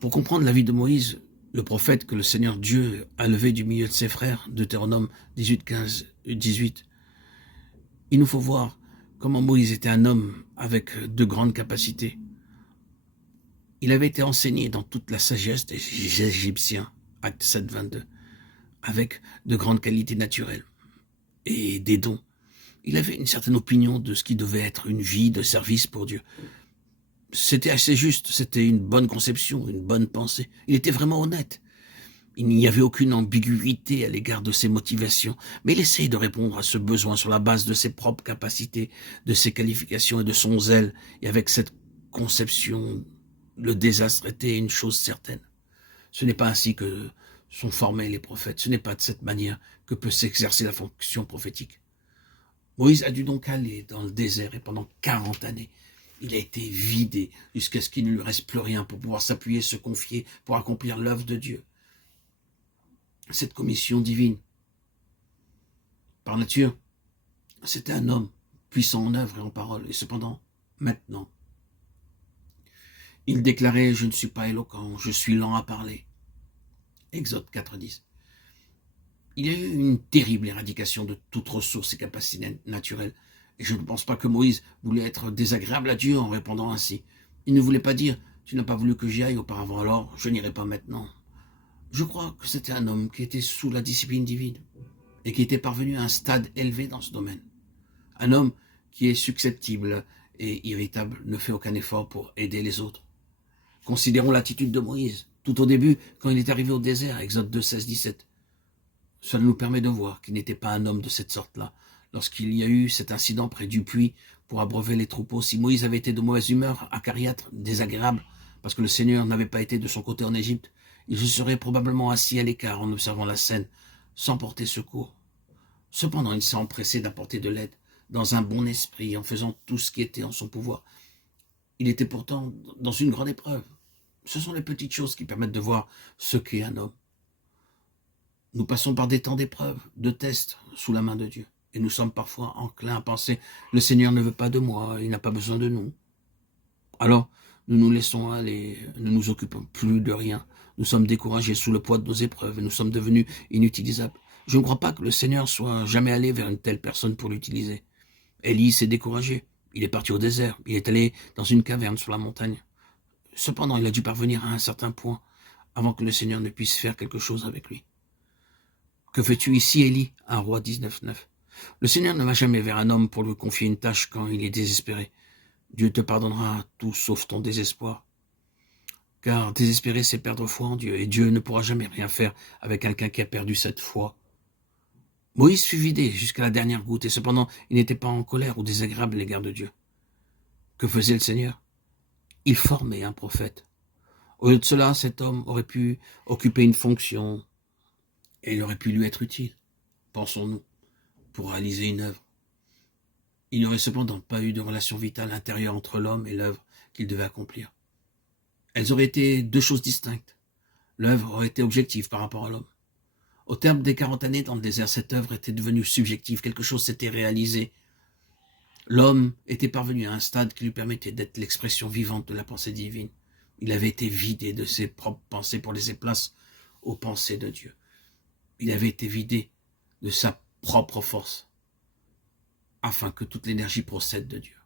Pour comprendre la vie de Moïse, le prophète que le Seigneur Dieu a levé du milieu de ses frères, Deutéronome 18, 15, 18, il nous faut voir comment Moïse était un homme avec de grandes capacités. Il avait été enseigné dans toute la sagesse des Égyptiens, acte 7, 22, avec de grandes qualités naturelles et des dons. Il avait une certaine opinion de ce qui devait être une vie de service pour Dieu. C'était assez juste, c'était une bonne conception, une bonne pensée. Il était vraiment honnête. Il n'y avait aucune ambiguïté à l'égard de ses motivations, mais il essayait de répondre à ce besoin sur la base de ses propres capacités, de ses qualifications et de son zèle. Et avec cette conception, le désastre était une chose certaine. Ce n'est pas ainsi que sont formés les prophètes. Ce n'est pas de cette manière que peut s'exercer la fonction prophétique. Moïse a dû donc aller dans le désert et pendant 40 années, il a été vidé jusqu'à ce qu'il ne lui reste plus rien pour pouvoir s'appuyer, se confier, pour accomplir l'œuvre de Dieu. Cette commission divine, par nature, c'était un homme puissant en œuvre et en parole. Et cependant, maintenant, il déclarait « Je ne suis pas éloquent, je suis lent à parler ». Exode 4.10. Il y a eu une terrible éradication de toute ressource et capacité naturelle. Et je ne pense pas que Moïse voulait être désagréable à Dieu en répondant ainsi. Il ne voulait pas dire « Tu n'as pas voulu que j'y aille auparavant, alors je n'irai pas maintenant ». Je crois que c'était un homme qui était sous la discipline divine et qui était parvenu à un stade élevé dans ce domaine. Un homme qui est susceptible et irritable ne fait aucun effort pour aider les autres. Considérons l'attitude de Moïse, tout au début, quand il est arrivé au désert, Exode 2, 16, 17. Cela nous permet de voir qu'il n'était pas un homme de cette sorte-là. Lorsqu'il y a eu cet incident près du puits pour abreuver les troupeaux, si Moïse avait été de mauvaise humeur, acariâtre, désagréable, parce que le Seigneur n'avait pas été de son côté en Égypte, il se serait probablement assis à l'écart en observant la scène, sans porter secours. Cependant, il s'est empressé d'apporter de l'aide, dans un bon esprit, en faisant tout ce qui était en son pouvoir. Il était pourtant dans une grande épreuve. Ce sont les petites choses qui permettent de voir ce qu'est un homme. Nous passons par des temps d'épreuve, de tests, sous la main de Dieu. Et nous sommes parfois enclins à penser « Le Seigneur ne veut pas de moi, il n'a pas besoin de nous ». Alors, nous nous laissons aller, ne nous occupons plus de rien. Nous sommes découragés sous le poids de nos épreuves et nous sommes devenus inutilisables. Je ne crois pas que le Seigneur soit jamais allé vers une telle personne pour l'utiliser. Élie s'est découragé. Il est parti au désert. Il est allé dans une caverne sur la montagne. Cependant, il a dû parvenir à un certain point avant que le Seigneur ne puisse faire quelque chose avec lui. Que fais-tu ici, Élie? 1 Roi 19.9. Le Seigneur ne va jamais vers un homme pour lui confier une tâche quand il est désespéré. Dieu te pardonnera tout sauf ton désespoir. Car désespérer, c'est perdre foi en Dieu, et Dieu ne pourra jamais rien faire avec quelqu'un qui a perdu cette foi. Moïse fut vidé jusqu'à la dernière goutte, et cependant, il n'était pas en colère ou désagréable à l'égard de Dieu. Que faisait le Seigneur? Il formait un prophète. Au lieu de cela, cet homme aurait pu occuper une fonction, et il aurait pu lui être utile, pensons-nous, pour réaliser une œuvre. Il n'y aurait cependant pas eu de relation vitale intérieure entre l'homme et l'œuvre qu'il devait accomplir. Elles auraient été deux choses distinctes. L'œuvre aurait été objective par rapport à l'homme. Au terme des 40 années dans le désert, cette œuvre était devenue subjective, quelque chose s'était réalisé. L'homme était parvenu à un stade qui lui permettait d'être l'expression vivante de la pensée divine. Il avait été vidé de ses propres pensées pour laisser place aux pensées de Dieu. Il avait été vidé de sa propre force, afin que toute l'énergie procède de Dieu.